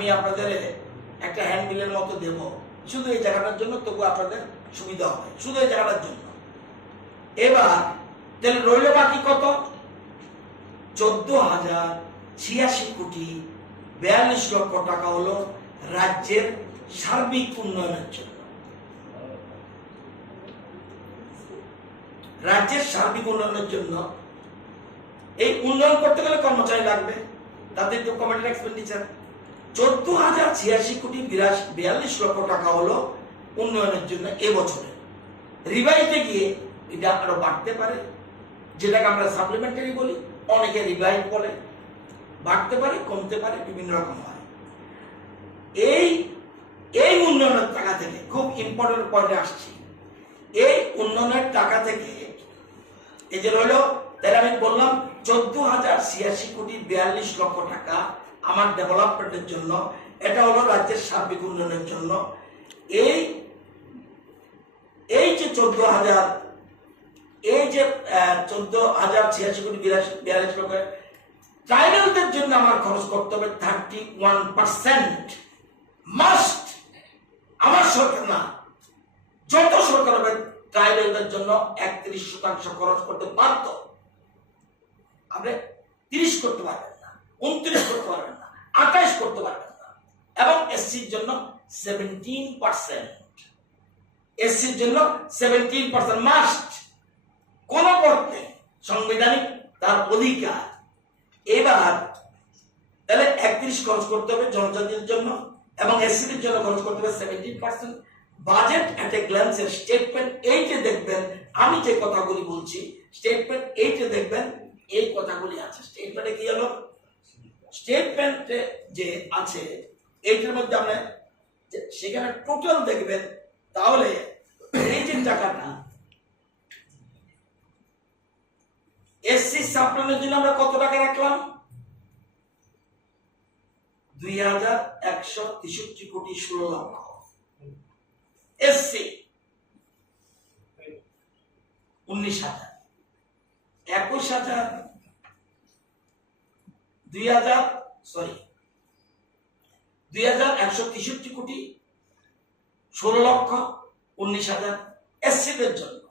আমি আপনাদের একটা হ্যান্ডবিলের মতো দেব শুধু এই জায়গাটার জন্য, তবু আপনাদের সুবিধা হবে শুধু এই জায়গাটার জন্য। এবার তাহলে রইল বাকি কত? 14,086,42 টাকা হলো রাজ্যের সার্বিক উন্নয়নের জন্য। রাজ্যের সার্বিক উন্নয়নের জন্য এই উন্নয়ন করতে গেলে কর্মচারী লাগবে, তাদের ডকুমেন্টারি এক্সপেন্ডিচার। 14,086,42 টাকা হলো উন্নয়নের জন্য এবছরে। রিভাইজে গিয়ে এটা আরো বাড়তে পারে, যেটাকে আমরা সাপ্লিমেন্টারি বলি, অনেকে রিভাইজ বলে, বাড়তে পারে কমতে পারে, বিভিন্ন রকম হয়। এই উন্নয়নের টাকা থেকে খুব ইম্পর্টেন্ট পয়েন্টে আসছি। এই উন্নয়নের টাকা থেকে এই যে রইল, তাহলে আমি বললাম 14,086,42 টাকা আমার ডেভেলপমেন্টের জন্য, এটা হলো রাজ্যের সার্বিক উন্নয়নের জন্য। এই যে 14,086,42 ট্রাইবেলদের জন্য আমার খরচ করতে হবে 31%। মাস্ট, আমার সরকার না, যত সরকার হবে ট্রাইবেলদের জন্য 31% খরচ করতে বাধ্য। আপনি 30 করতে পারবেন না, 29 করতে পারবেন না, 28 করতে পারবেন না। এবং এসসির জন্য 17%, এসসির জন্য 17% মাস্ট। কোন করতে সাংবিধানিক তার অধিকার। এবার তাহলে 31 খরচ করতে হবে জনজাতির জন্য, এবং এসসিদের জন্য খরচ করতে হবে 17%। বাজেট এট এ গ্ল্যান্সের স্টেটমেন্ট 8-এ দেখবেন আমি যে কথাগুলি বলছি, স্টেটমেন্ট 8-এ দেখবেন এই কথাগুলি আছে। স্টেটমেন্টে কি হলো? স্টেটমেন্টে যে আছে এইটার মধ্যে আমরা সেখানে টোটাল দেখবেন, তাহলে এই যে টাকাটা এসসি সাপ্লানের জন্য আমরা কত টাকা রাখলাম? 2,163,16,00,000। এসসি 19,000, 21,000, 2,163,16,00,000 এসসিদের জন্য।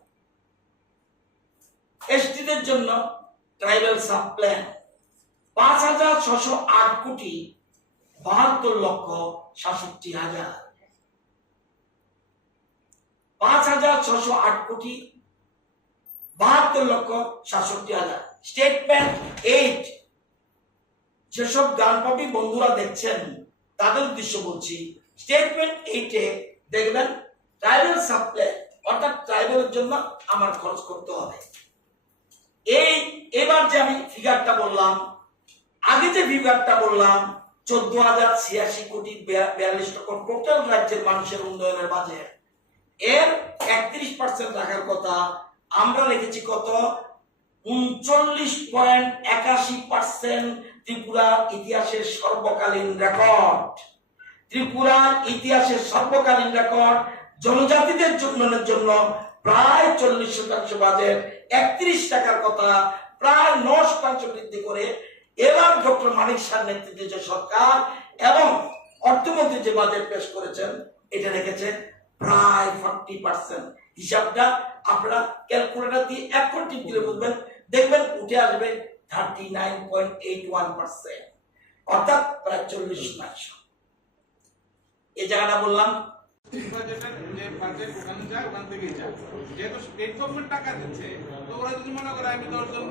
এসটিদের জন্য ট্রাইবাল সাব প্ল্যান 5,608,72,67,000, 5,608,72,67,000। স্টেটমেন্ট 8, যেসব গানপাপি বন্ধুরা দেখছেন তাদের উদ্দেশ্য বলছি, স্টেটমেন্ট 8-এ দেখবেন ট্রাইবাল সাব প্ল্যান, অর্থাৎ ট্রাইবালের জন্য আমার খরচ করতে হবে। এবার যে আমি ফিগারটা বললাম, আগে যে ফিগারটা বললাম 14,086,42,00,000 টোটাল রাজ্যের মানুষের উন্নয়নের বাজেট, এর 31% রাখার কথা। আমরা রেখেছি কত? 39.81%। ত্রিপুরার ইতিহাসের সর্বকালীন রেকর্ড, ত্রিপুরার ইতিহাসের সর্বকালীন রেকর্ড। জনজাতিদের উন্নয়নের জন্য প্রায় 40% বাজেট, 31 টাকার কথা প্রায় 9% বৃদ্ধি করে এবার ডক্টর মানিক শাহর নেতৃত্বে যে সরকার এবং অর্থমন্ত্রী যে বাজেট পেশ করেছেন, এটা রেখেছে প্রায় 40%। হিসাবটা আপনারা ক্যালকুলেটর দিয়ে এখন টিপ দিলে বুঝবেন, দেখবেন উঠে আসবে 39.81%, অর্থাৎ প্রায় 40%। এই জায়গাটা বললাম বাজেটের যে বাজেট ওখানে যায়, ওখান থেকেই যায়। যেহেতু স্টেট গভর্নমেন্ট টাকা দিচ্ছে, তো ওরা যদি মনে করে আমি 10 জন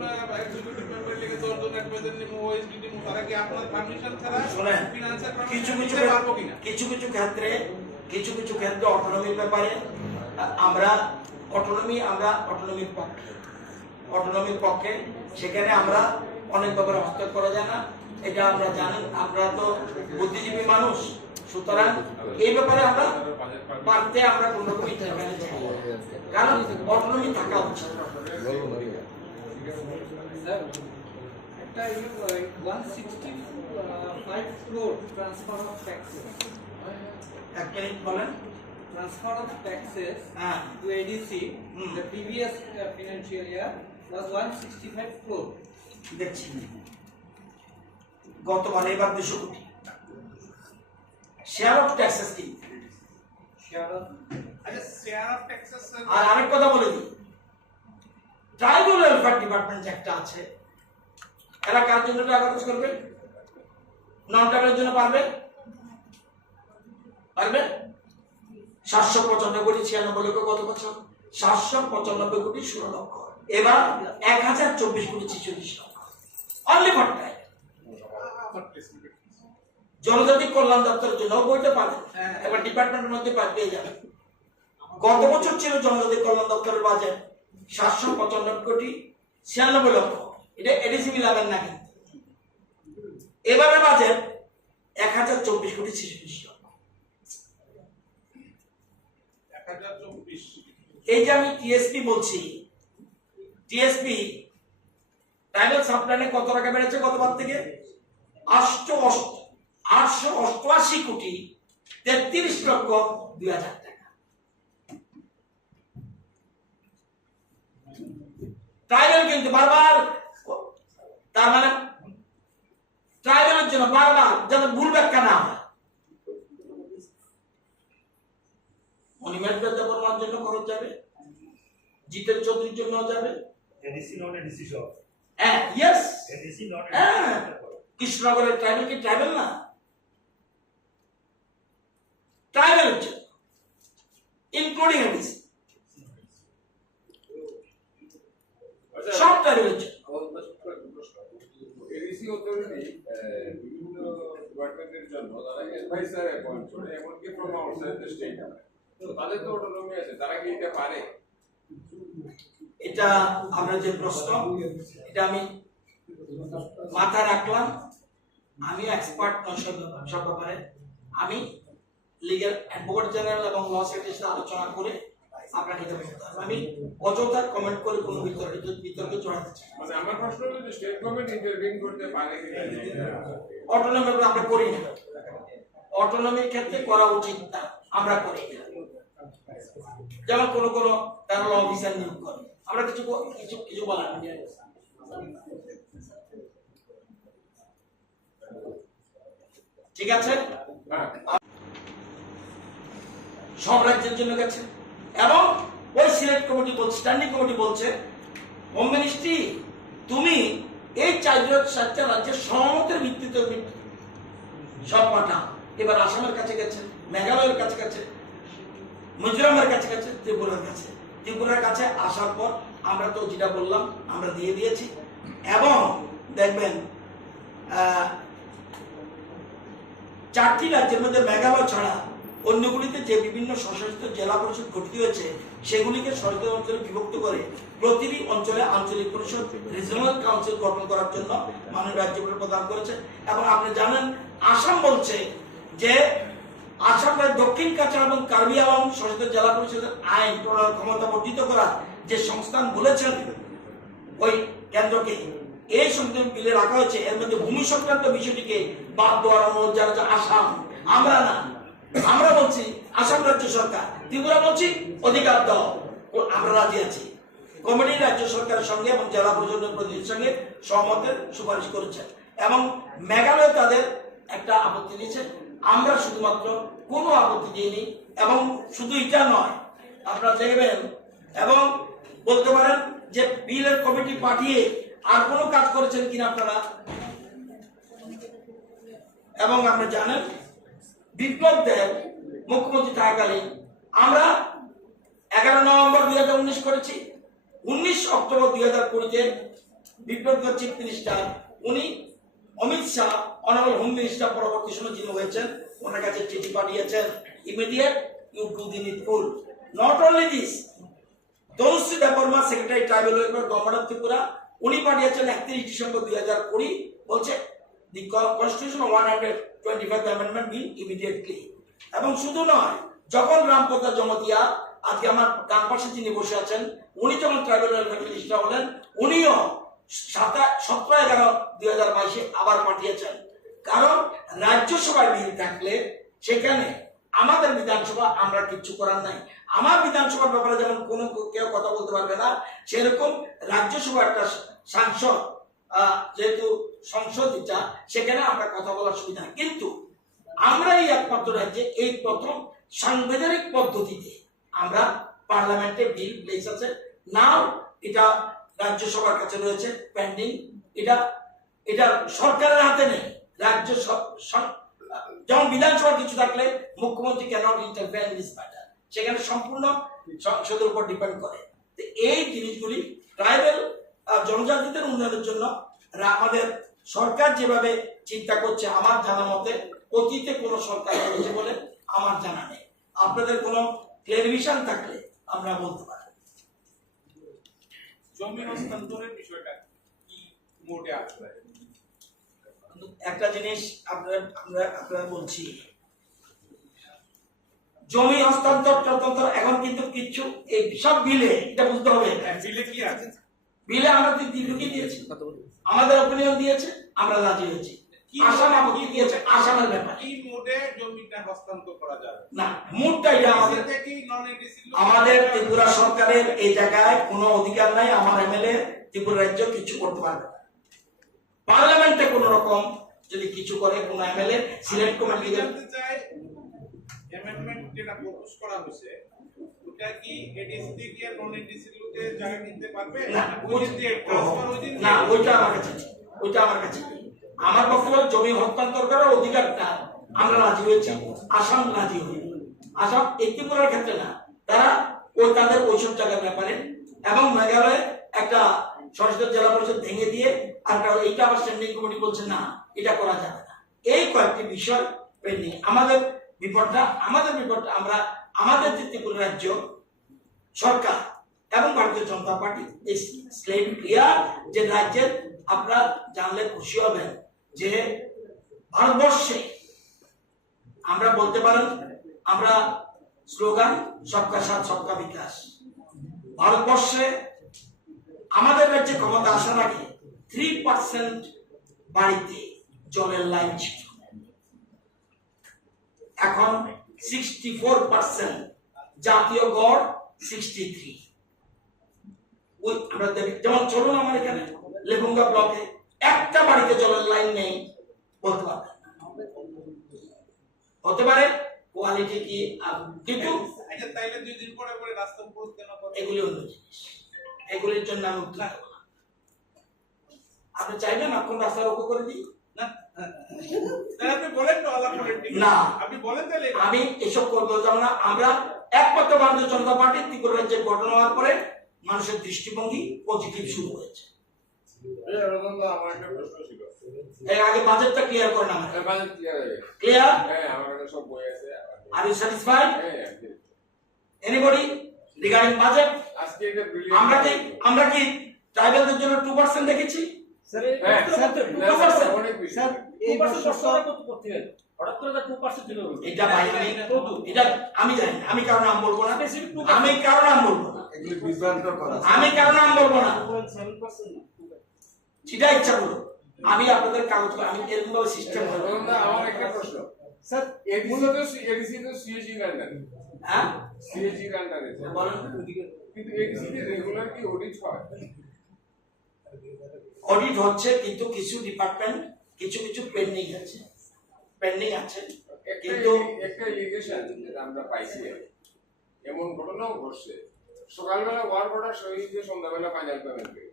এক্সিকিউটিভ মেম্বার লিখে 10 জন অ্যাডভাইজার নিব, ওএসডি নিব, তারা কি আপনার পারমিশন ছাড়া ফিনান্সিয়াল কিছু ক্ষেত্রে অটোনমির ব্যাপারে আমরা অটোনমির পক্ষে সেখানে আমরা অনেক ব্যাপারে হস্তক্ষেপ করা যায় না, এটা আমরা জানেন। আমরা তো বুদ্ধিজীবী মানুষ, সুতরাং এই ব্যাপারে আমরা পারতে আমরা কোনো রকমই কারণ অটোনমি থাকা উচিত। একটা 165 crore transfer of taxes. এক মিনিট বলেন। Transfer of taxes to ADC the previous financial year was 165 crore. দেখছি গতবার, এবার 200 কোটি। শেয়ার অফ ট্যাক্সেস কি? Share of আচ্ছা শেয়ার অফ ট্যাক্সেস আর আরেক কথা বলে দিই, ট্রাইবাল ওয়েলফেয়ার ডিপার্টমেন্ট একটা আছে, এরা কার জন্য টাকা খরচ করবে? নন ট্রাইবালের জন্য পারবে? পারবে? 795 কোটি 96 লক্ষ, কত বছর? 795 কোটি 16 লক্ষ, এবার 1024 কোটি 46 লক্ষ অনলি ফর ট্রাইব। জনজাতি কল্যাণ দপ্তরের জন্য বইতে পারেন, এবার ডিপার্টমেন্টের মধ্যে পেয়ে যাবেন। গত বছর ছিল জনজাতি কল্যাণ দপ্তরের বাজেট 795 কোটি 96 লক্ষ, এটা এডিসি মিলাবেন না কিন্তু। এবারে বাজেট 1024 কোটি 46 লক্ষ। 1024 এই যে আমি টিএসপি বলছি, টিএসপি ট্রাইবাল সাবপ্ল্যানে কত টাকা বেড়েছে গতবার থেকে? 888 কোটি 33 লক্ষ 2000 টাকা। ট্রাইবাল কিন্তু বারবার, তার মানে ট্রাইবালের জন্য বারবার যাতে ভুল ব্যাখ্যা না হয়, মনিমেন্ট বর্মার জন্য খরচ যাবে, জিতেন চৌধুরীর জন্য যাবে, এডিসি নন এডিসি সব হ্যাঁ ইয়েস, এডিসি নন হ্যাঁ কৃষ্ণনগরের ট্রাইবেল কি ট্রাইবেল না? ট্রাইবেলের জন্য ইনক্লুডিং এডিসি, সব ট্রাইবেলের জন্য। এডিসি অথরিটি বিভিন্ন ডিপার্টমেন্টের জন্য তারা অ্যাডভাইসার অ্যাপয়েন্ট করে, এমনকি ফ্রম আউটসাইড দ্য স্টেট। তো তাদের তো অটোনমি আছে, তারা কি এটা পারে? এটা আপনার যে প্রশ্ন, এটা আমি মাথায় রাখলাম। আমি এক্সপার্ট নয় সব ব্যাপারে, আমি লিগ্যাল অ্যাডভোকেট জেনারেল এবং ল সেক্রেটারির সাথে আলোচনা করে আপনাকে এটা বলতে হবে। আমি অযথা কমেন্ট করে কোনো বিতর্কে জড়াতে চাই। মানে আমার প্রশ্ন হলো যে স্টেট গভর্নমেন্ট ইন্টারভিন করতে পারে কিনা? অটোনমি আমরা করি না, অটোনমির ক্ষেত্রে করা উচিত না, আমরা করি না। যেমন কোন তারা ল অফিসার নিয়োগ করে, আমরা কিছু কিছু কিছু বলার নেই। ঠিক আছে, সব রাজ্যের জন্য গেছে এবং ওই সিলেক্ট কমিটি বলছে, স্ট্যান্ডিং কমিটি বলছে হোম মিনিস্ট্রি তুমি এই 4 রাজ্যের সহমতের ভিত্তিতে সব পাঠাও। এবার আসামের কাছে গেছে, মেঘালয়ের কাছে গেছে, মিজোরামের কাছে গেছে, ত্রিপুরার কাছে। ত্রিপুরার কাছে আসার পর আমরা তো যেটা বললাম আমরা দিয়ে দিয়েছি এবং দেখবেন 4টি রাজ্যের মধ্যে মেঘালয় ছাড়া অন্যগুলিতে যে বিভিন্ন স্বশাসিত জেলা পরিষদ গঠিত হয়েছে সেগুলিকে সরকারি অঞ্চলে বিভক্ত করে প্রতিটি অঞ্চলে আঞ্চলিক পরিষদ রিজনাল কাউন্সিল গঠন করার জন্য মাননীয় রাজ্যপাল প্রদান করেছে। এবং আপনি জানেন আসাম বলছে যে আসামের দক্ষিণ কাছাড় এবং কার্বি আংলং স্বশাসিত জেলা পরিষদের আইন প্রণয়ন ক্ষমতা বর্ধিত করার যে সংস্থান বলেছেন ওই কেন্দ্রকে, এই সংশোধন বিলে রাখা হয়েছে। এর মধ্যে ভূমি সংক্রান্ত বিষয়টিকে বাদ দেওয়ার অনুরোধ জানাচ্ছে আসাম, আমরা না। আমরা বলছি আসাম রাজ্য সরকার, ত্রিপুরা বলছি অধিকার দাও, আমরা রাজি আছি। কমিটি রাজ্য সরকারের সঙ্গে এবং জেলা পরিষদের প্রতিনিধির সঙ্গে সহমতের সুপারিশ করেছে এবং মেঘালয় তাদের একটা আপত্তি দিয়েছে, আমরা শুধুমাত্র কোনো আপত্তি দিইনি। এবং শুধু এটা নয়, আপনারা দেখবেন এবং বলতে পারেন যে বিলের কমিটি পাঠিয়ে আর কোনো কাজ করেছেন কিনা আপনারা। এবং আপনি জানেন বিপ্লব দেব মুখ্যমন্ত্রী থাকাকালীন আমরা 11 নভেম্বর 2019 করেছি, 19 অক্টোবর 2020-তে বিপ্লব দেব চিফ মিনিস্টার, উনি Amit Shah honourable home minister পরবর্তী সময় যিনি হয়েছেন ওনার কাছে চিঠি পাঠিয়েছেন, immediate you do the needful. Not only this, Tanushree Debbarma secretary tribal welfare government of Tripura, উনি পাঠিয়েছেন 31 ডিসেম্বর 2020, বলছে the constitution 125 amendment bill immediately. এবং শুধু নয়, যখন রামপ্রসাদ জমতিয়া, আজকে আমার ডান পাশে যিনি বসে আছেন, উনি যখন ট্রাইবাল ওয়েলফেয়ার মিনিস্টার হলেন, উনিও 17/11/2022 আবার পাঠিয়েছেন। কারণ রাজ্যসভায় বিল থাকলে সেখানে আমাদের বিধানসভা আমরা কিছু করার নাই। আমার বিধানসভার ব্যাপারে যেমন কোনো কেউ কথা বলতে পারবে না, সেরকম রাজ্যসভা একটা সাংসদ যেহেতু সংসদ এটা, সেখানে আমরা কথা বলার সুবিধা। কিন্তু আমরা এই 1 একমাত্র রাজ্যে এই প্রথম সাংবিধানিক পদ্ধতিতে আমরা পার্লামেন্টে বিল প্লেস আছে নাও, এটা রাজ্যসভার কাছে রয়েছে পেন্ডিং। এটা সরকারের হাতে নেই, রাজ্য যেমন বিধানসভা কিছু থাকলে মুখ্যমন্ত্রী cannot interfere in this matter, সেখানে সম্পূর্ণ সংসদের উপর ডিপেন্ড করে। এই জিনিসগুলি ট্রাইবাল জনজাতিদের উন্নয়নের জন্য আমাদের সরকার যেভাবে চিন্তা করছে, আমার জানা মতে অতীতে কোন সরকার করেছে বলে আমার জানা নেই। আপনাদের কোনো ক্লেরিফিকেশন থাকলে আমরা বলতে পারি। জমি হস্তান্তরের বিষয়টা কি মোটে আসবে? একটা জিনিস আপনারা বলছি, জমি হস্তান্তর এখন কিন্তু কিছু এই সব বিলে এটা বুঝতে হবে। বিলে কি আছে? বিলে আমরা দিল্লি দিয়েছি, আমাদের অপিনিয়ন দিয়েছে, আমরা রাজি হয়েছি। আসাম আপত্তি দিয়েছে, আসামের ব্যাপার কি মোডে জমিটা হস্তান্তর করা যাবে না, মুডটা এটা আমাদের ত্রিপুরা সরকারের এই জায়গায় কোনো অধিকার নাই। আমার এমএলএ ত্রিপুরা রাজ্য কিছু করতে পারবে না। পার্লামেন্টে কোন রকম যদি কিছু করে কোন এমএলএ সিলেক্ট কমিটি জানতে চাই, অ্যামেন্ডমেন্ট যেটা প্রপোজ করা হয়েছে ওটা কি এডিসি থেকে নন এডিসি লোকে জায়গা নিতে পারবে না, না ওইটা আমার কাছে আমার বক্তব্য জমি হস্তান্তর করার অধিকারটা আমরা রাজি হয়েছি, আসাম রাজি হয়নি। আসাম এই ত্রিপুরার ক্ষেত্রে না, তারা তাদের ওইসব জায়গার ব্যাপারে, এবং মেঘালয়ে একটা সংসদ জেলা পরিষদ ভেঙে দিয়ে আর এইটা আবার স্ট্যান্ডিং কমিটি বলছে না এটা করা যাবে না। এই কয়েকটি বিষয় পেন্ডিং। আমাদের বিপদটা আমরা আমাদের যে ত্রিপুরা রাজ্য সরকার এবং ভারতীয় জনতা পার্টি এই স্লেট ক্লিয়ার যে রাজ্যের আপনারা জানলে খুশি হবেন যে ভারতবর্ষে আমরা বলতে পারেন আমরা স্লোগান সবকা সাথ সবকা বিকাশ। ভারতবর্ষে আমাদের রাজ্যে ক্ষমতা আসার আগে 3% বাড়িতে জলের লাইন ছিল, এখন 64%, জাতীয় গড় 63। আমরা যেমন চলুন আমার এখানে লেবুঙ্গা ব্লকে একটা বাড়িতে জলের লাইন নেই বলতে পারবেন না। হতে পারে কোয়ালিটি কি, কিন্তু তাইলে 2 দিন পরে পরে রাস্তা উপর কেন করে? এগুলি অন্য জিনিস, এগুলির জন্য আমি উত্তর দেব না। আপনি চাইবেন এখন রাস্তা রোকো করে দিই না, আপনি বলেন তো আলাপ করেন না, আপনি বলেন তাহলে আমি এসব করবো যাব না। আমরা একমাত্র ভারতীয় জনতা পার্টি ত্রিপুরা রাজ্যের গঠন হওয়ার পরে মানুষের দৃষ্টিভঙ্গি পজিটিভ শুরু হয়েছে। আমার একটা প্রশ্ন ছিল, এর আগে বাজেটটা ক্লিয়ার করেন আমাকে। বাজেট ক্লিয়ার হয়ে গেছে? ক্লিয়ার? হ্যাঁ, আমার কাছে সব বই আছে। Are you satisfied? হ্যাঁ, এনিবডি রিগার্ডিং বাজেট? আজকে এটা আমরা কি ট্রাইবালদের জন্য 2% দেখেছি? স্যার হ্যাঁ, স্যার অনেক বেশি। স্যার এই বছর করতে হবে হঠাৎ করে 2% ছিল এটা বাইরে এটা আমি জানি না, আমি কারো নাম বলবো না, আমি কারো নাম বলবো না, এগুলি বিভ্রান্তর করা। আমি কারো নাম বলবো না, 7% না যেটা ইচ্ছা করো। আমি আপনাদের কাগজ আমি এরকম ভাবে সিস্টেম করবো। আমার একটা প্রশ্ন, স্যার এডিসি তো সিএজি আন্ডারে, হ্যাঁ সিএজি আন্ডারে, বলেন। কিন্তু এডিসি তে রেগুলার কি অডিট হয়? অডিট হচ্ছে, কিন্তু কিছু ডিপার্টমেন্ট কিছু পেন্ডিং আছে, কিন্তু একটা ইলিগেশন যেটা আমরা পাইছি, এমন ঘটনাও ঘটছে, সকালবেলা ওয়ার্ক অর্ডার সই দিয়ে সন্ধ্যাবেলা ফাইনাল পেমেন্ট পেয়ে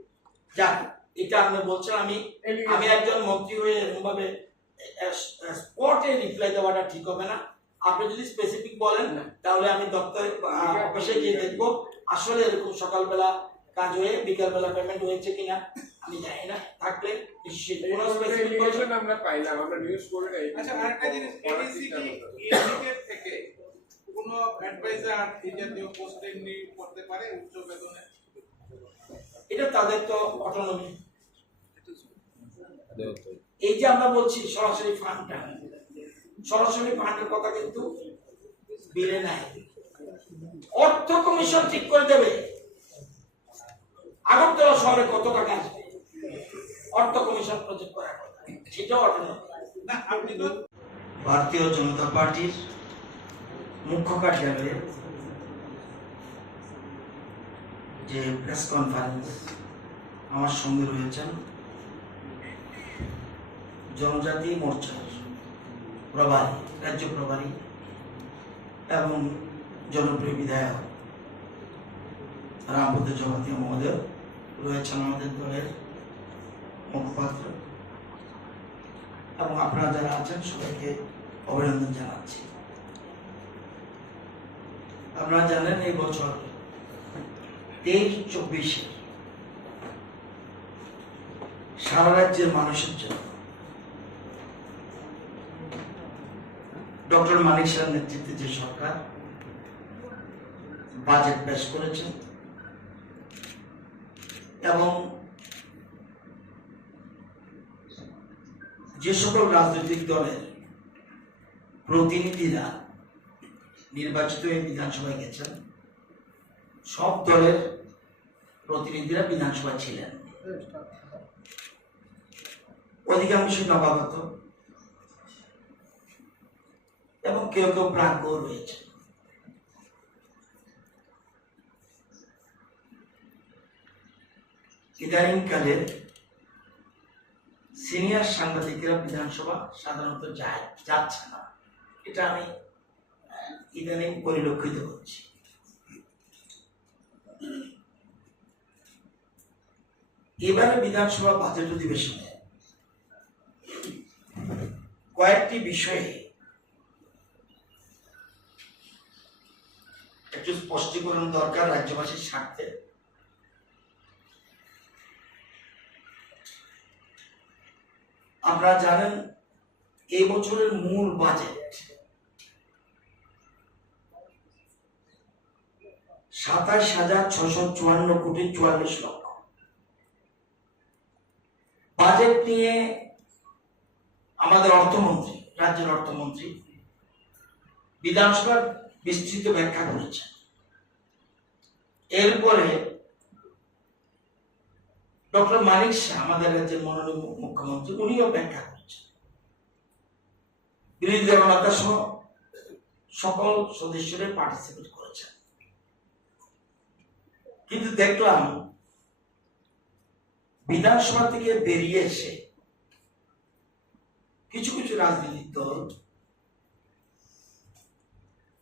যাক এটা আপনি বলছেন, আমি একজন মন্ত্রী হয়ে এরকম ভাবে স্পটে রিপ্লাই দেওয়াটা ঠিক হবে না। আপনি যদি স্পেসিফিক বলেন তাহলে আমি দপ্তরে অফিসে গিয়ে দেখবো আসলে এরকম সকালবেলা কাজ হয়ে বিকালবেলা পেমেন্ট হয়েছে কিনা, আমি জানি না। থাকলে নিশ্চয়ই কোনো স্পেসিফিক ইলিগেশন আমরা পাইলাম, আমরা নিউজ করে নাই। আচ্ছা, আরেকটা জিনিস, এডিসি কি এডিসি থেকে কোনো অ্যাডভাইজার এই জাতীয় পোস্টে নিয়োগ করতে পারে উচ্চ বেতনে? এটা তাদের তো অটোনমি। এই যে আমরা বলছি সরাসরি ফান্ডের কথা কিন্তু বিলে নাই, অর্থ কমিশন ঠিক করে দেবে আগরতলা শহরে কত টাকা আসবে, অর্থ কমিশন প্রজেক্ট করার কথা, সেটাও অটোনমি না। আপনি তো ভারতীয় জনতা পার্টির মুখ্য কার্যালয়ে যে প্রেস কনফারেন্স আমার সঙ্গে রয়েছেন জনজাতি মোর্চার প্রভারী, রাজ্য প্রভারী এবং জনপ্রিয় বিধায়ক রামপদ জগতীয় মহোদয় রয়েছেন আমাদের দলের মুখপাত্র, এবং আপনারা যারা আছেন সবাইকে অভিনন্দন জানাচ্ছি। আপনারা জানেন এই বছর 23-24 সারা রাজ্যের মানুষের জন্য ডক্টর মানিক সাহের নেতৃত্বে যে সরকার বাজেট পেশ করেছেন এবং যে সকল রাজনৈতিক দলের প্রতিনিধিরা নির্বাচিত হয়ে বিধানসভায় গেছেন, সব দলের প্রতিনিধিরা বিধানসভায় ছিলেন। অধিকাংশই নবাগত এবং কেউ কেউ প্রাজ্ঞও রয়েছে। ইদানিংকালে সিনিয়র সাংবাদিকরা বিধানসভা সাধারণত যাচ্ছে না, এটা আমি ইদানিং পরিলক্ষিত করছি। এবারে বিধানসভা বাজেট অধিবেশনে কয়েকটি বিষয়ে একটু স্পষ্টীকরণ দরকার রাজ্যবাসীর স্বার্থে। আপনারা জানেন এই বছরের মূল বাজেট 27,654 কোটি 44 লক্ষ। বাজেট নিয়ে আমাদের অর্থমন্ত্রী, রাজ্যের অর্থমন্ত্রী বিধানসভার বিস্তৃত ব্যাখ্যা করেছেন। এরপরে ডক্টর মানিক শাহ, আমাদের রাজ্যের মাননীয় মুখ্যমন্ত্রী, উনিও ব্যাখ্যা করেছেন। বিরোধী দলনেতা সহ সকল সদস্যরা পার্টিসিপেট করেছেন। কিন্তু দেখলাম বিধানসভা থেকে বেরিয়ে এসে কিছু কিছু রাজনৈতিক দল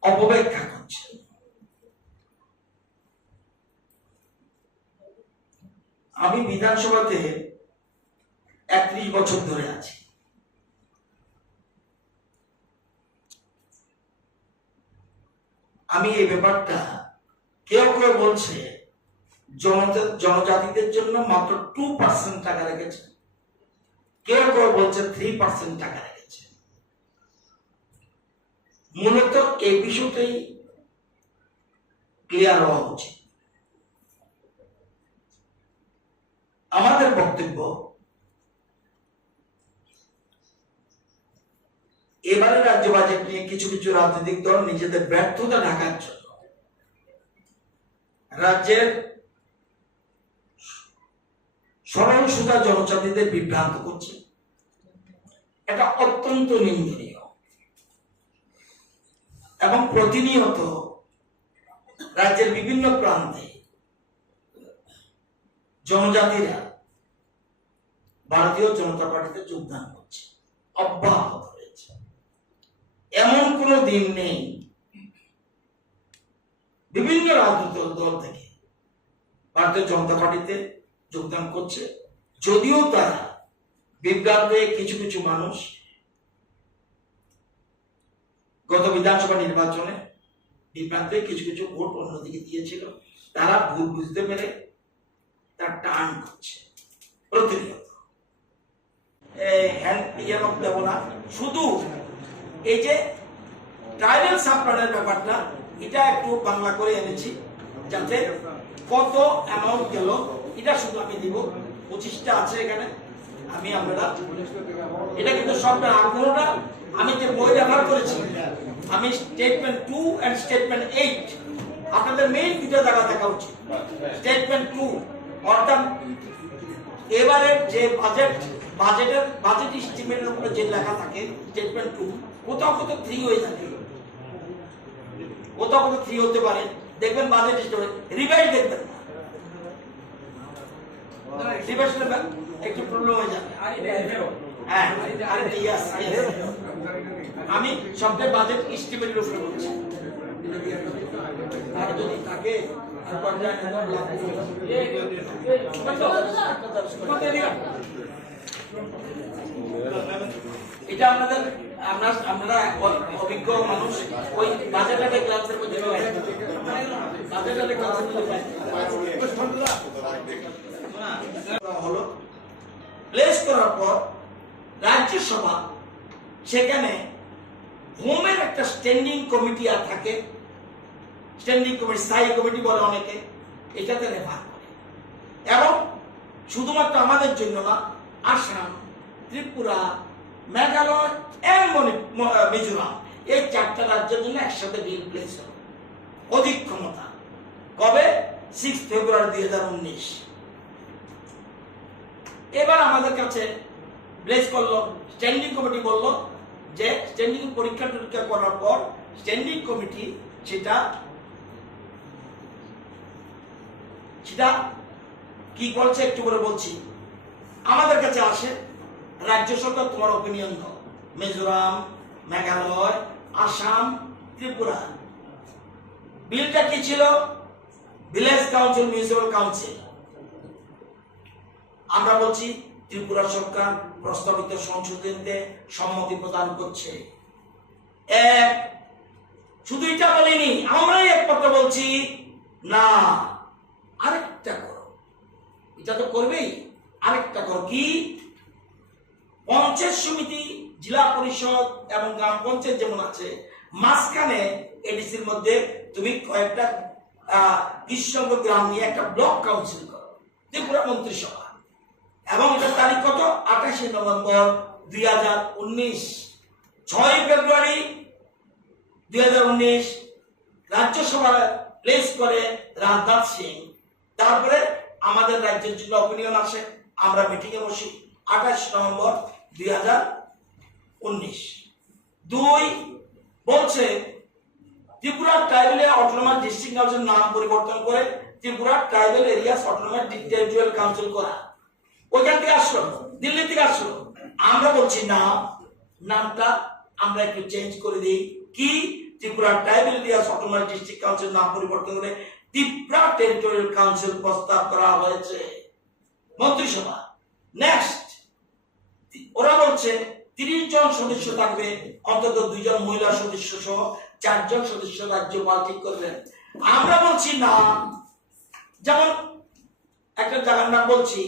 অপব্যাখ্যা করছে। আমি বিধানসভাতে 31 বছর ধরে আছি। আমি এই ব্যাপারটা, কেউ কেউ বলছে জনজাতিদের জন্য মাত্র 2% টাকা রেখেছে, কেউ কেউ বলছে 3% টাকা রেখেছে। মূলত এই বিষয়টাই ক্লিয়ার হওয়া উচিত। আমাদের বক্তব্য, এবারে রাজ্য বাজেট নিয়ে কিছু কিছু রাজনৈতিক দল নিজেদের ব্যর্থতা ঢাকার জন্য রাজ্যের সরল সোজা জনজাতিদের বিভ্রান্ত করছে। এটা অত্যন্ত নিন্দনীয় এবং প্রতিনিয়ত রাজ্যের বিভিন্ন প্রান্তে জনজাতিরা ভারতীয় জনতা পার্টিতে যোগদান করছে, অব্যাহত রয়েছে। এমন কোনো দিন নেই বিভিন্ন রাজনৈতিক দল থেকে ভারতীয় জনতা পার্টিতে যোগদান করছে, যদিও তারা বিভ্রান্ত হয়ে কিছু কিছু মানুষ গত বিধানসভা নির্বাচনে বিভ্রান্ত হয়ে কিছু কিছু ভোট অন্যদিকে দিয়েছিল, তারা ভুল বুঝতে পেরে তার টান করছে প্রতিনিয়ত। দেব না, শুধু এই যে ট্রাইবাল সাবপ্ল্যানের ব্যাপারটা, এটা একটু বাংলা করে এনেছি যাতে কত অ্যামাউন্ট গেল এটা শুধু আমি দিব। 25টা আছে এখানে, আমরা এটা কিন্তু সব না, আর কোনোটা আমি যে বই রেফার করেছি, আমি স্টেটমেন্ট 2 এন্ড স্টেটমেন্ট 8 আপনাদের মেইন দুটো জায়গা থাকা উচিত। স্টেটমেন্ট 2 অর্থাৎ এবারের যে বাজেট এস্টিমেটের উপরে যে লেখা থাকে স্টেটমেন্ট 2, কোথাও কোথাও 3 হয়ে যাবে, কোথাও কোথাও 3 হতে পারে। দেখবেন বাজেট এস্টিমেট রিভাইজ দেখবেন না, রিভাইজটা একটু প্রবলেম হয়ে যাবে। হ্যাঁ, আরে ইয়েস আমি সবটাই বাজেট এস্টিমেটের উপরে বলছি। আর যদি থাকে আর পর্যায়ে লাভ এটা আপনাদের আপনারা অভিজ্ঞ মানুষ ওই বাজেটাকে ক্লাসের মধ্যে বাজেটাকে ক্লাসের মধ্যে হলো প্লেস করার পর রাজ্যসভা সেখানে হোমের একটা স্ট্যান্ডিং কমিটি আর থাকে, স্ট্যান্ডিং কমিটি, স্থায়ী কমিটি বলে অনেকে, এটাতে রেফার করে। এবং শুধুমাত্র আমাদের জন্য না, আসাম, ত্রিপুরা, মেঘালয় এবং মিজোরাম এই 4টা রাজ্যের জন্য একসাথে বিল প্লেস হলো। অধিক ক্ষমতা কবে? 6 ফেব্রুয়ারি 2019। এবার আমাদের কাছে প্লেস করলো, স্ট্যান্ডিং কমিটি বলল যে স্ট্যান্ডিং পরীক্ষা টরীক্ষা করার পর স্ট্যান্ডিং কমিটি সেটা কি করছে একটু করে বলছি। আমাদের কাছে আসে, রাজ্য সরকার তোমার ওপিনিয়ন দাও, মিজোরাম, মেঘালয়, আসাম, ত্রিপুরা। বিলটা কি ছিল? Village council, municipal council. আমরা বলছি ত্রিপুরা সরকার প্রস্তাবিত সংশোধনীতে সম্মতি প্রদান করছে। শুধু এটা বলিনি, আমরাই একমাত্র বলছি না, আরেকটা করো। এটা তো করবেই, আরেকটা করো। কি? পঞ্চায়েত সমিতি, জেলা পরিষদ এবং গ্রাম পঞ্চায়েত যেমন আছে, মাঝখানে এডিসির মধ্যে তুমি কয়েকটা কৃষ্ণগ গ্রাম নিয়ে একটা ব্লক কাউন্সিল করো, ত্রিপুরা মন্ত্রিসভা। এবং এটার তারিখ কত? 28 নভেম্বর 2019। 6 ফেব্রুয়ারি 2019 রাজ্যসভা প্লেস করে রাজনাথ সিং। তারপরে আমাদের রাজ্যের জন্য অপিনিয়ন আসে, আমরা মিটিং এ বসি 28 নভেম্বর 2019। 2 বলছে Tripura tribal autonomous district council নাম পরিবর্তন করে Tripura tribal areas autonomous territorial council করা। ওইখান থেকে আসলো, দিল্লি থেকে আসলো। আমরা বলছি না, নামটা আমরা একটু চেঞ্জ করে দিই। কি? Tripura tribal areas autonomous district council নাম পরিবর্তন করে ত্রিপুরা টেরিটোরিয়াল কাউন্সিল প্রস্তাব করা হয়েছে মন্ত্রিসভা। নেক্সট, ওরা বলছে 30 জন সদস্য থাকবে, অন্তত 2 জন মহিলা সদস্য সহ 4 জন সদস্য রাজ্যপাল ঠিক করবেন। আমরা বলছি না। যেমন একটা জায়গার নাম বলছি,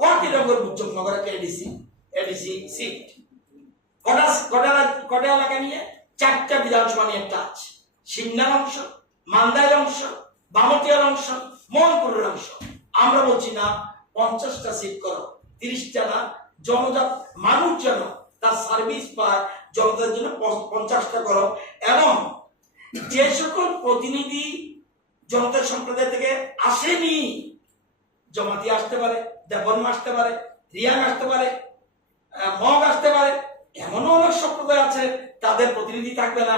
ওয়াকিনগর বুচ্চকনগর এডিসি সিট, কটা এলাকা নিয়ে 4টা বিধানসভা নিয়ে একটা আছে। সিন্নার অংশ, মান্দাইল অংশ, বামতিয়ার অংশ, মোহনপুরের অংশ। আমরা বলছি না, 50টা সিট করো, 30টা না, জনজাত মানুষ যেন তার সার্ভিস পায়, জনতার জন্য 50টা করো। এবং যে সকল প্রতিনিধি জনতা সম্প্রদায় থেকে আসেনি, জমাতি আসতে পারে, দেবর্মা আসতে পারে, রিয়াং আসতে পারে, মগ আসতে পারে, এমনও অনেক সম্প্রদায় আছে তাদের প্রতিনিধি থাকবে না।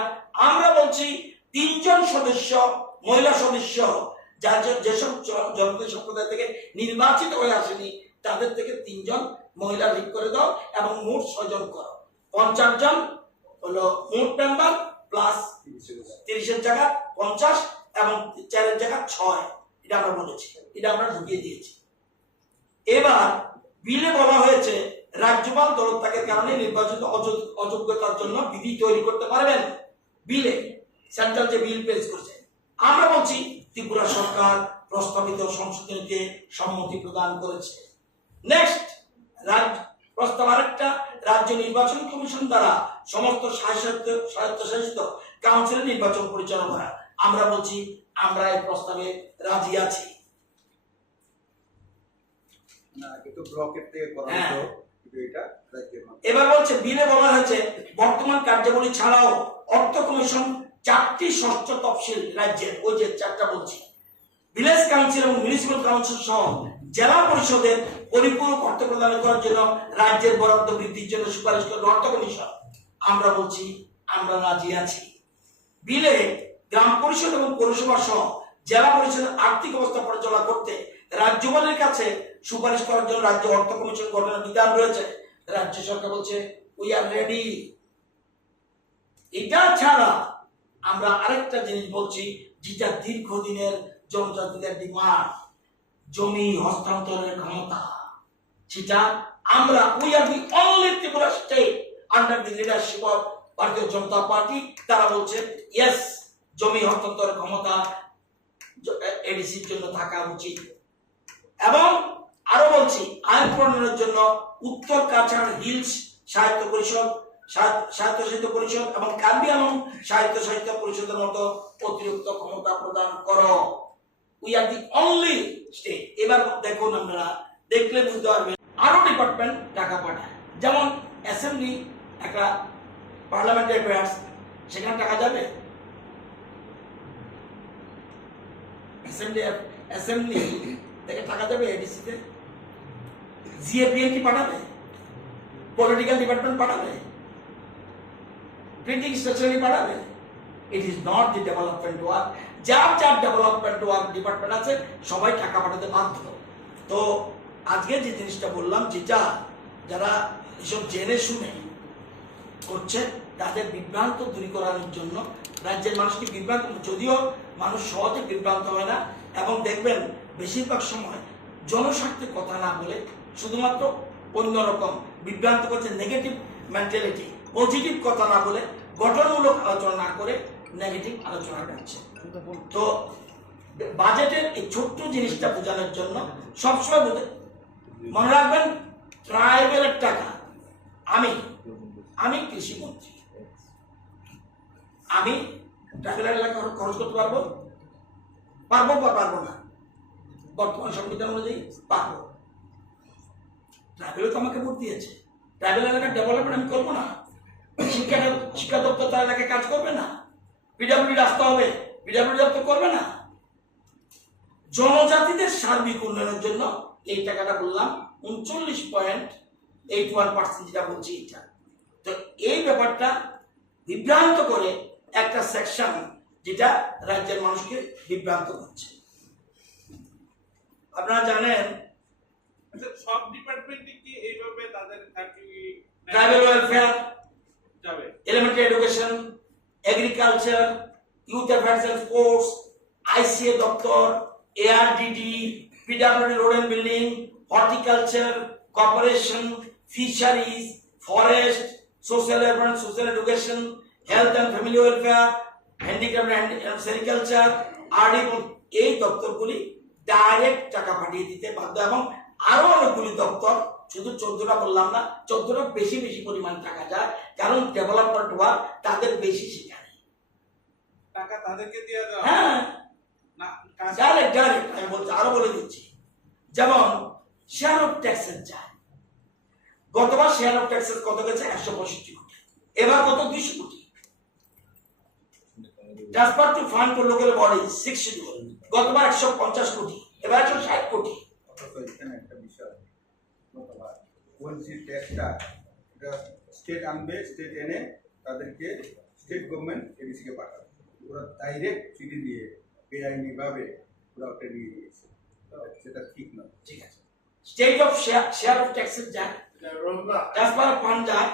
আমরা বলছি 3 জন সদস্য, মহিলা সদস্য, যেসব জনতা সম্প্রদায় থেকে নির্বাচিত হয়ে আসেনি তাদের থেকে 3 জন মহিলা ঠিক করে দাও এবং মোট 6 জন করো। 50 জন হলো মোট মেম্বার, প্লাস 30-এর জায়গা 50 এবং 4-এর জায়গা 6। এটা আমরা বলেছি, এটা আমরা ঢুকিয়ে দিয়েছি। এবার বিলে বলা হয়েছে রাজ্যপাল দলত্যাগের কারণে নির্বাচিত অযোগ্যতার জন্য বিধি তৈরি করতে পারবেন। বিলে সেন্ট্রাল যে বিল পেশ করছে, আমরা বলছি ত্রিপুরা সরকার প্রস্তাবিত সংশোধনীতে সম্মতি প্রদান করেছে। নেক্সট, প্রস্তাব আরেকটা, রাজ্য নির্বাচন কমিশন দ্বারা সমস্ত স্বায়ত্তশাসিত কাউন্সিলের নির্বাচন পরিচালনা করা। আমরা বলছি আমরা এই প্রস্তাবে রাজি আছি। এবার বলছে বিলে বলা হয়েছে বর্তমান কার্যাবলী ছাড়াও অর্থ কমিশন 4টি ষষ্ঠ তফসিল রাজ্যের, ওই যে 4টা বলছি, ভিলেজ কাউন্সিল এবং মিউনিসিপাল কাউন্সিল সহ জেলা পরিষদের পরিপূরক অর্থ প্রদান করার জন্য রাজ্যের বরাদ্দ বৃদ্ধির জন্য সুপারিশ করবে অর্থ কমিশন। আমরা বলছি আমরা রাজি আছি। বিলে গ্রাম পরিষদ এবং পৌরসভা সহ জেলা পরিষদের আর্থিক অবস্থা পরিচালনা করতে রাজ্যপালের কাছে সুপারিশ করার জন্য রাজ্য অর্থ কমিশন গঠনের বিধান রয়েছে। রাজ্য সরকার বলছে উই আর রেডি, এটা ছাড়া আমরা আরেকটা জিনিস বলছি, যেটা দীর্ঘদিনের জনজাতিদের ডিমান্ড, জমি হস্তান্তরের ক্ষমতা, সেটা আমরা we are the only Tripura state under the leadership of ভারতীয় জনতা পার্টি। তারা বলছে ইয়েস, জমি হস্তান্তরের ক্ষমতা এডিসির জন্য থাকা উচিত। এবং আরো বলছি, আইন প্রণয়নের জন্য উত্তর কাছাড় হিলস সাহিত্য পরিষদ, সাহিত্য পরিষদ এবং কার্বি আংলং সাহিত্য পরিষদের মতো অতিরিক্ত ক্ষমতা প্রদান করো। We are the only state. এবার দেখুন, আপনারা দেখলে বুঝতে পারবেন আরো ডিপার্টমেন্ট টাকা পাঠায়, যেমন অ্যাসেম্বলি, একটা পার্লামেন্টারি অ্যাফেয়ার্স, সেখানে টাকা যাবে। অ্যাসেম্বলি থেকে টাকা যাবে এডিসিতে, জিএপিএনটি পাঠাবে, পলিটিক্যাল ডিপার্টমেন্ট পাঠাবে, প্রিন্টিং স্টেশনারি পাঠাবে। It is not the development work. যার ডেভেলপমেন্ট ওয়ার্ক ডিপার্টমেন্ট আছে সবাই টাকা পাঠাতে বাধ্য। তো আজকে যে জিনিসটা বললাম, যেটা যারা এসব জেনে শুনে করছে তাদের বিভ্রান্ত দূরীকরণের জন্য, রাজ্যের মানুষকে বিভ্রান্ত, যদিও মানুষ সহজে বিভ্রান্ত হয় না, এবং দেখবেন বেশিরভাগ সময় জনস্বার্থে কথা না বলে শুধুমাত্র অন্যরকম বিভ্রান্ত করছে, নেগেটিভ মেন্টালিটি, পজিটিভ কথা না বলে গঠনমূলক আলোচনা না করে নেগেটিভ আলোচনা করছে। তো বাজেটের এই ছোট্ট জিনিসটা বোঝানোর জন্য সবসময় মনে রাখবেন, ট্রাইবেলের টাকা, আমি কৃষিমন্ত্রী, আমি ট্রাইবেলের এলাকা খরচ করতে পারবো বা পারবো না? বর্তমান সংবিধান অনুযায়ী পারবো। ট্রাইবেল তো আমাকে ভোট দিয়েছে, ট্রাইবেল এলাকার ডেভেলপমেন্ট আমি করবো না? শিক্ষা দপ্তর তার এলাকায় কাজ করবে না? পিডব্লিউডি রাস্তা হবে, পিডব্লিউডি দপ্তর করবে না? জনজাতিদের সার্বিক উন্নয়নের জন্য এই টাকাটা বললাম 39.81%, যেটা বলছি এটা। তো এই ব্যাপারটা বিভ্রান্ত করে একটা সেকশন, যেটা রাজ্যের মানুষকে বিভ্রান্ত করছে। আপনারা জানেন আচ্ছা, সব ডিপার্টমেন্টে কি এইভাবে তাদের ট্রাইবাল ওয়েলফেয়ার যাবে? Elementary education, agriculture, youth affairs and sports, ICA দপ্তর, ARDD, PWD road and building, horticulture, corporation, fisheries, forest, social affairs, social education, health and family welfare, handicraft and sericulture, RD, এই দপ্তরগুলি direct টাকা পাঠিয়ে দিতে বাধ্য। এবং আরো অনেকগুলি দপ্তর, শুধু 14টা বললাম না, 14টা বেশি পরিমাণ টাকা যায়, কারণ ডেভেলপমেন্ট ওয়ার্ক তাদের বেশি সেখানে টাকা তাদেরকে দিয়ে দেওয়া। হ্যাঁ, না, ডাইরেক্ট আমি বলছি, আরো বলে দিচ্ছি। যেমন শেয়ার অফ ট্যাক্সের যায়, গতবার শেয়ার অফ ট্যাক্সের কত গেছে? 165 কোটি, এবার কত? 200 কোটি। Transfer to fund for local body 6 schedule, গতবার 150 কোটি, এবার 160 কোটি। এখানে একটা বিষয়, বলছি ট্যাক্সটা এটা স্টেট আনবে, স্টেট এনে তাদেরকে স্টেট গভর্নমেন্ট এডিসিকে পাঠাবে, ওরা ডাইরেক্ট চিঠি দিয়ে বেআইনি ভাবে ওরা ওটা নিয়ে নিয়েছে, সেটা ঠিক নয়। ঠিক আছে, স্টেট অফ শেয়ার অফ ট্যাক্সের যায়, ট্রান্সফার অফ ফান্ড যায়,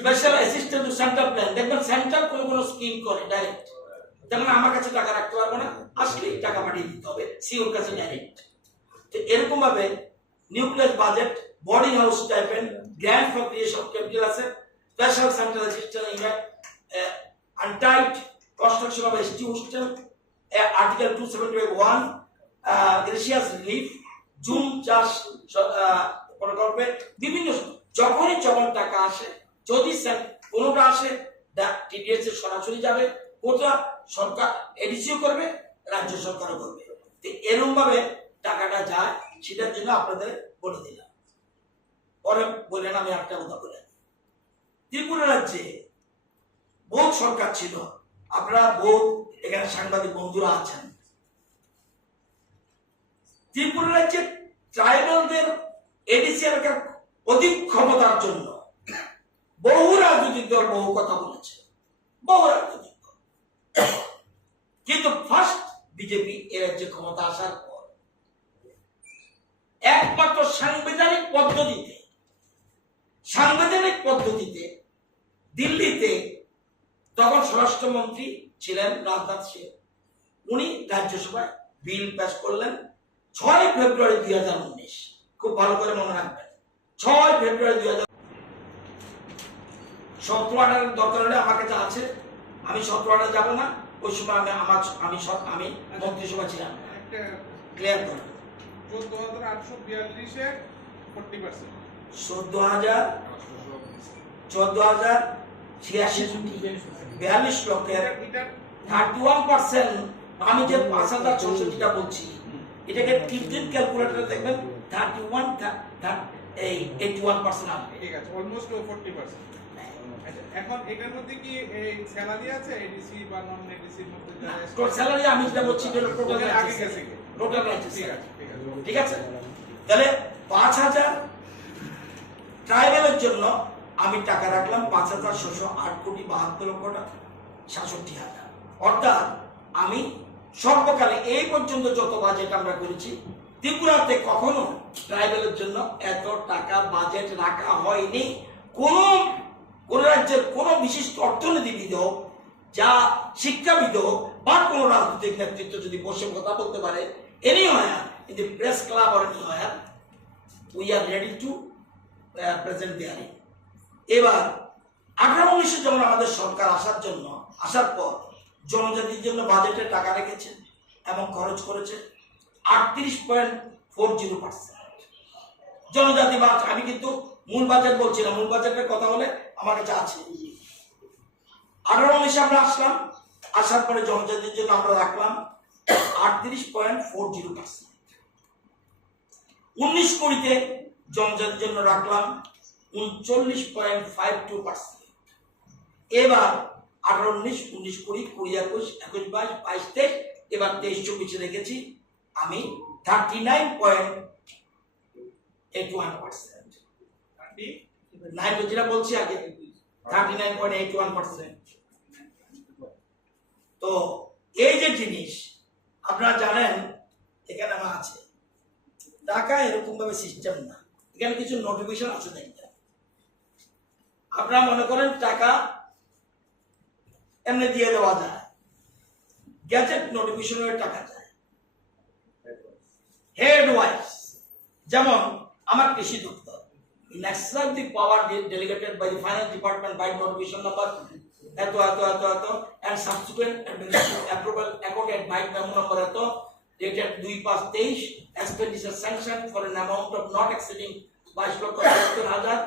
special assistant to central plan. দেখবেন সেন্ট্রাল কোনো স্কিম করে ডাইরেক্ট, যেমন আমার কাছে টাকা রাখতে পারবো না, আসলে টাকা পাঠিয়ে দিতে হবে সিওর কাছে ডাইরেক্ট। তো এরকম ভাবে nucleus budget, boarding house stipend, grant for creation of capital asset, special central assistant unit, untied construction of ST hostel, article 271, gracious relief, zoom চাষ প্রকল্পে, বিভিন্ন যখন টাকা আসে, যদি কোনোটা আসে টিডিএস এর সরাসরি যাবে, কোনটা সরকার এডিসিও করবে, রাজ্য সরকারও করবে। এরকম ভাবে টাকাটা যায়, সেটার জন্য আপনাদের বলে দিলাম। পরে বললেন, আমি একটা কথা বলে, ত্রিপুরা রাজ্যে বহু সরকার ছিল, আপনারা বহু এখানে সাংবাদিক বন্ধুরা আছেন। ত্রিপুরা রাজ্যে ট্রাইবালদের এডিসি এলাকার অধিক ক্ষমতার জন্য বহু রাজনৈতিক দল বহু কথা বলেছে, বহু রাজনৈতিক দল। কিন্তু ফার্স্ট বিজেপি এ রাজ্যে ক্ষমতা আসার পর একমাত্র সাংবিধানিক পদ্ধতিতে দিল্লিতে তখন স্বরাষ্ট্রমন্ত্রী ছিলেন রাজনাথ সিং। উনি রাজ্যসভায় বিল পাস করলেন 6 ফেব্রুয়ারি 2019। খুব ভালো করে মনে রাখবেন, 6 ফেব্রুয়ারি 2000। 17-18 দরকার হলে আমার কাছে আছে, আমি 17-18 যাব না। ওই সময় আমি মন্ত্রিসভা ছিলাম। একটা ক্লিয়ার করেন 14,842 এর 40%। 42 লক্ষের 31%। আমি যে 5,600 যেটা বলছি, এটাকে কৃত্রিম ক্যালকুলেটরে দেখবেন 81% আসবে। ঠিক আছে, অলমোস্ট 40%। আচ্ছা, এখন এটার মধ্যে কি এই স্যালারি আছে এডিসি বা নন এডিসির মধ্যে যারা তোর স্যালারি আমি যেটা বলছি এটা টোটাল আগে গেছে কি? টোটাল ঠিক আছে, ঠিক আছে। ঠিক আছে। তাহলে 5,000 ট্রাইবেলের জন্য আমি টাকা রাখলাম 5,608,72,67,000। অর্থাৎ আমি সর্বকালে এই পর্যন্ত যত বাজেট আমরা করেছি, ত্রিপুরাতে কখনো ট্রাইবেলের জন্য এত টাকা বাজেট রাখা হয়নি। কোন রাজ্যের কোন বিশিষ্ট অর্থনীতিবিদ হোক, যা শিক্ষাবিদ হোক, বা কোন রাজনৈতিক নেতৃত্ব যদি বসে কথা বলতে পারে, anywhere in the press club or anywhere, we are ready to present there. এবার 18-19 যখন আমাদের সরকার আসার পর জনজাতির জন্য বাজেটে টাকা রেখেছে এবং খরচ করেছে 38.40%। জনজাতি বাজেট, আমি কিন্তু মূল বাজেট বলছি না, মূল বাজেটের কথা বলে আমার কাছে আছে। 18-19 আমরা আসার পরে জনজাতির জন্য আমরা রাখলাম 38.40%। 19-20-তে জনজাতির জন্য রাখলাম 39.52%। এবার 18-19, 19-20, 20-21, 21-22, 22-23, এবার 23-24 রেখেছি আমি 39.81%। 9 যেটা বলছি আগে 39.81%। তো এই যে জিনিস আপনারা জানেন, এখানে আমার আছে টাকা এরকম ভাবে সিস্টেম না, এখানে কিছু নোটিফিকেশন আছে দেখবেন। আপনারা মনে করেন টাকা এমনি দিয়ে দেওয়া যায়, গ্যাজেট নোটিফিকেশনের টাকা যায় হেড ওয়াইজ। যেমন আমার কৃষি দপ্তর, in exercise the power delegated by the finance department by notification number এত and subsequent administrative approval accorded by memo number এত dated 2/5/23, expenditure sanctioned for an amount of not exceeding 22,70,000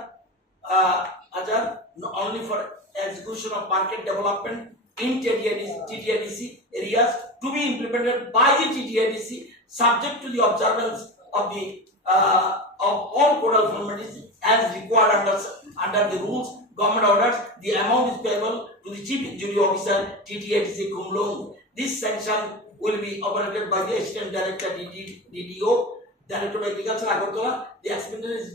only for execution of market development in TDIDC areas to be implemented by the TDIDC subject to the observance of the of all codal formalities as required under the rules, government orders. The amount is payable to the Chief Executive Officer, TDIDC Kumlung. This sanction will be operated by the Assistant Director, DDO, Director of Agriculture, Agartala. The expenditure is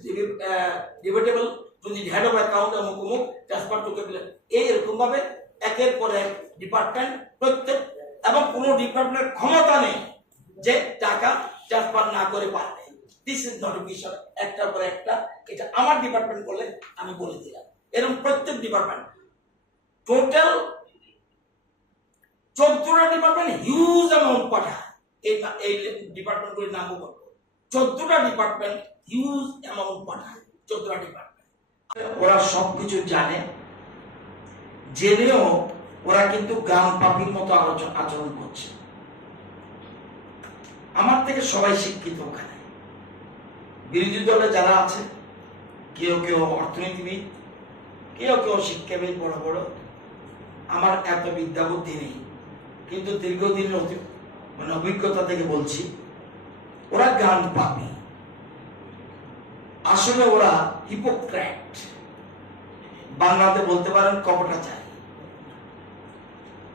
debatable to the head of account of Mukumuk, transfer to capital. এরকম ভাবে একের পর এক department, প্রত্যেক এবং কোন ডিপার্টমেন্টের ক্ষমতা নেই যে টাকা ট্রান্সফার না করে পারবে। দিস ইজ নোটিফিকেশন, একটার পর একটা। এটা আমার ডিপার্টমেন্ট বলে আমি বলে দিলাম। এরকম প্রত্যেক ডিপার্টমেন্ট, টোটাল 14টা ডিপার্টমেন্ট হিউজ অ্যামাউন্ট পাঠায়। এই ডিপার্টমেন্টগুলির নাম বলবো, 14টা ডিপার্টমেন্ট হিউজ অ্যামাউন্ট পাঠায়। 14টা ডিপার্টমেন্ট ওরা সবকিছু জানে, জেনেও ওরা কিন্তু গান পাপির মতো আচরণ করছে। আমার থেকে সবাই শিক্ষিত ওখানে, বিরোধী দলে যারা আছে, কেউ অর্থনীতিবিদ, কেউ শিক্ষাবিদ, বড় বড়। আমার এত বিদ্যা বুদ্ধি নেই, কিন্তু দীর্ঘদিনের অভিজ্ঞতা থেকে বলছি, ওরা গান পাপি। আসলে ওরা হিপোক্রেট, বাংলাতে বলতে পারেন কপটাচারী।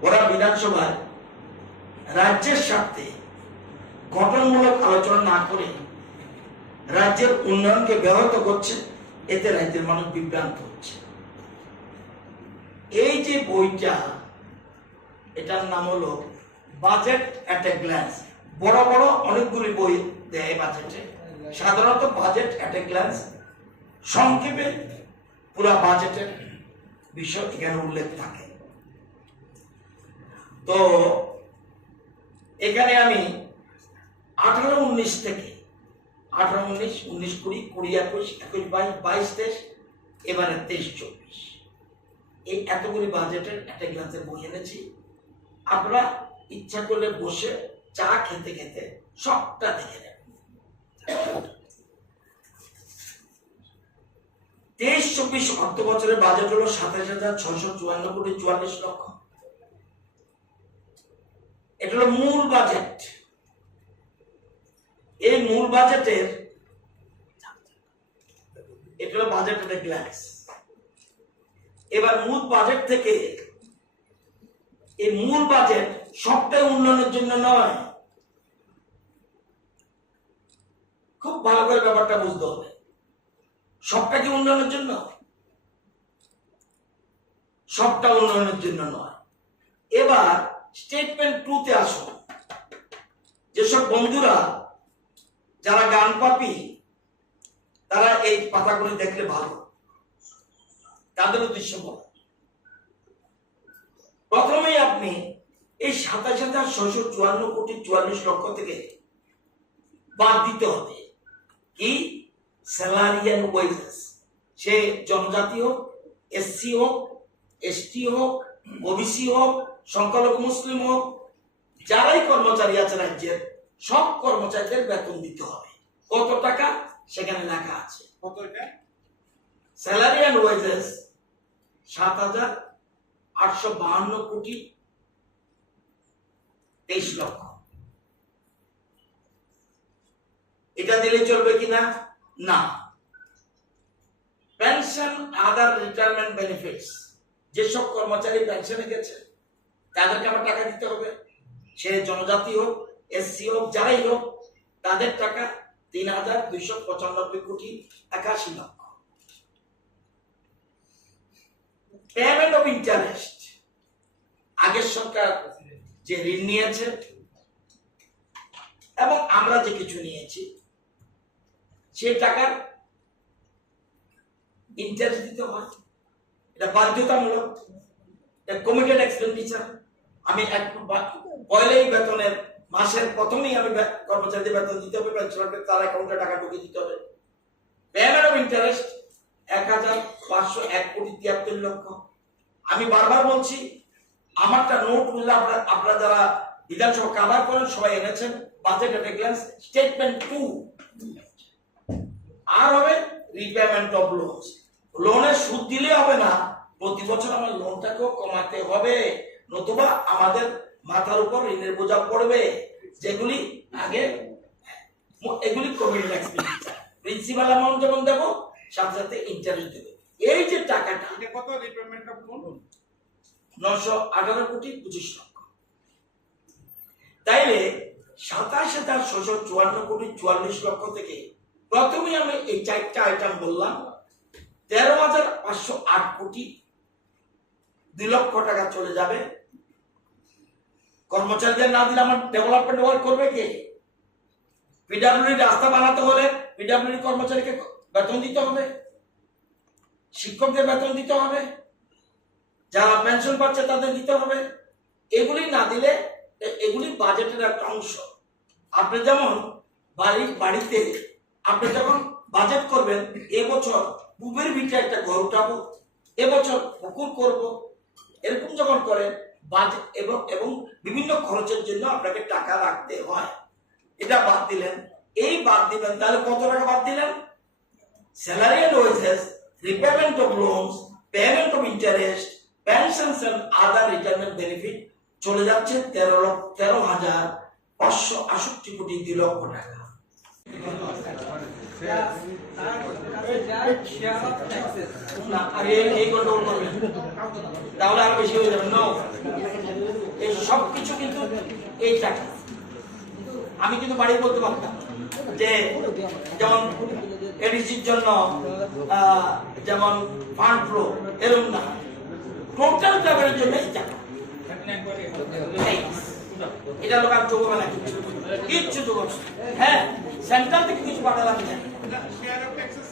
ওরা বিধানসভায় রাজ্যের স্বার্থে গঠনমূলক আলোচনা না করে রাজ্যের উন্নয়নকে ব্যাহত করছে, এতে রাজ্যের মানুষ বিভ্রান্ত হচ্ছে। এই যে বইটা, এটার নাম হলো বাজেট অ্যাট এ গ্ল্যান্স। বড় বড় অনেকগুলি বই দেয় বাজেটে, সাধারণত বাজেট অ্যাট এ গ্ল্যান্স সংক্ষেপে পুরা বাজেটের বিষয় এখানে উল্লেখ থাকে। তো এখানে আমি 18-19 থেকে 18-19, 19-20, 20-21, 21-22, 22-23, এবারে 23-24 এই এতগুলি বাজেটের একটা গ্লাসের বই এনেছি। আপনারা ইচ্ছা করলে বসে চা খেতে খেতে সবটা দেখে নেবেন। 23-24 অর্থ বছরের বাজেট হলো 27,654 কোটি 44 লক্ষ। এটা হলো মূল বাজেট। এই মূল বাজেটের এটা হলো বাজেটের গ্লাস। এবার মূল বাজেট থেকে এই মূল বাজেট সবটাই উন্নয়নের জন্য নয়। খুব ভালো করে ব্যাপারটা বুঝতে হবে। সবটা কি উন্নয়নের জন্য? সবটা উন্নয়নের জন্য নয়। এবার স্টেটমেন্ট 2 তে আসুন। যেসব বন্ধুরা যারা গান পাপি তারা এই পাতাগুলি দেখলে ভালো, তাদের উদ্দেশ্য বলা। প্রথমেই আপনি এই 27,654 কোটি 44 লক্ষ থেকে বাদ দিতে হবে কি? Salary and wages. সে জনজাতি হোক, এসসি হোক, এসটি হোক, ওবিসি হোক, সংখ্যালঘু মুসলিম হোক, যারাই কর্মচারী আছে রাজ্যের সব কর্মচারীদের বেতন দিতে হবে। কত টাকা সেখানে লেখা আছে। কত এটা? স্যালারি এন্ড ওয়েজেস 7,852 কোটি 23 লক্ষ। এটা দিলে চলবে কিনা? না। পেনশন, আদার রিটায়ারমেন্ট বেনিফিটস, যেসব কর্মচারী পেনশনে গেছে তাদেরকে আবার টাকা দিতে হবে। সে জনজাতি হোক, এসসি হোক, যারাই হোক, তাদের টাকা 3,295 কোটি 81 লক্ষ। পেমেন্ট অফ ইন্টারেস্ট, আগের সরকার যে ঋণ নিয়েছে এবং আমরা যে কিছু নিয়েছি সেই টাকার ইন্টারেস্ট দিতে হয়। এটা বাধ্যতামূলক, এটা কমিটেড এক্সপেন্ডিচার। আমি পয়লাই বেতনের মাসের প্রথমেই আমি কর্মচারীদের বেতন দিতে হবে, পেনশনারদের তার অ্যাকাউন্টে টাকা ঢুকিয়ে দিতে হবে। পেমেন্ট অফ ইন্টারেস্ট 1,501 কোটি 73 লক্ষ। আমি বারবার বলছি, আমারটা নোট বললে আপনারা যারা বিধানসভা কাভার করেন সবাই এনেছেন। Budget at a glance, statement 2। আর হবে রিপেমেন্ট অফ লোনস। লোনের সুদ দিলে হবে না, প্রতি বছর আমার লোনটাকেও কমাতে হবে, নতুবা আমাদের মাথার উপর ঋণের বোঝা পড়বে। যেগুলি আগে এগুলি কমিটেড এক্সপেন্ডিচার, প্রিন্সিপাল অ্যামাউন্ট যেমন দেবো সাথে সাথে ইন্টারেস্ট দেবে। এই যে টাকাটা, এটা কত রিপেমেন্ট অফ লোন? 918 কোটি 25 লক্ষ। তাইলে 27,654 কোটি 44 লক্ষ থেকে প্রথমে আমি এই 4টা আইটেম বললাম। 13,508 কোটি 2 লক্ষ টাকা চলে যাবে কর্মচারীদের না দিলে। আমার ডেভেলপমেন্ট ওয়ার্ক করবে কে? পিডব্লিউডি রাস্তা বানাতে হলে পিডব্লিউডি কর্মচারীকে বেতন দিতে হবে, শিক্ষকদের বেতন দিতে হবে, যারা পেনশন পাচ্ছে তাদের দিতে হবে। এগুলি না দিলে, এগুলি বাজেটের একটা অংশ। আপনি যেমন বাড়িতে আপনি যখন বাজেট করবেন, এবছর পুবের ভিটে একটা ঘর উঠাবো, এবছর পুকুর করব, এরকম যখন করেন বাজেট এবং বিভিন্ন খরচের জন্য আপনাকে টাকা রাখতে হয়। এটা বাদ দিলেন, এই বাদ দিবেন, তাহলে কত টাকা বাদ দিলেন? Salary and wages, repayment of loans, payment of interest, pensions and other retirement benefit চলে যাচ্ছে 13,568 কোটি 2 লক্ষ টাকা। না, আগে এই কন্ট্রোল করবেন, তাহলে আর বেশি হয়ে যাবে। না, এই সব কিছু কিন্তু এই টাকা। আমি কিন্তু বাড়ি বলতে পারতাম যে যেমন এডিসির জন্য যেমন ফান্ড ফ্লো, এরকম না, টোটাল ট্রাভেলের জন্য এই টাকা। এটা লোক আর যোগ হবে না, কিচ্ছু যোগ হবে। হ্যাঁ, সেন্ট্রাল থেকে কিছু পাঠালাম না। Share of taxes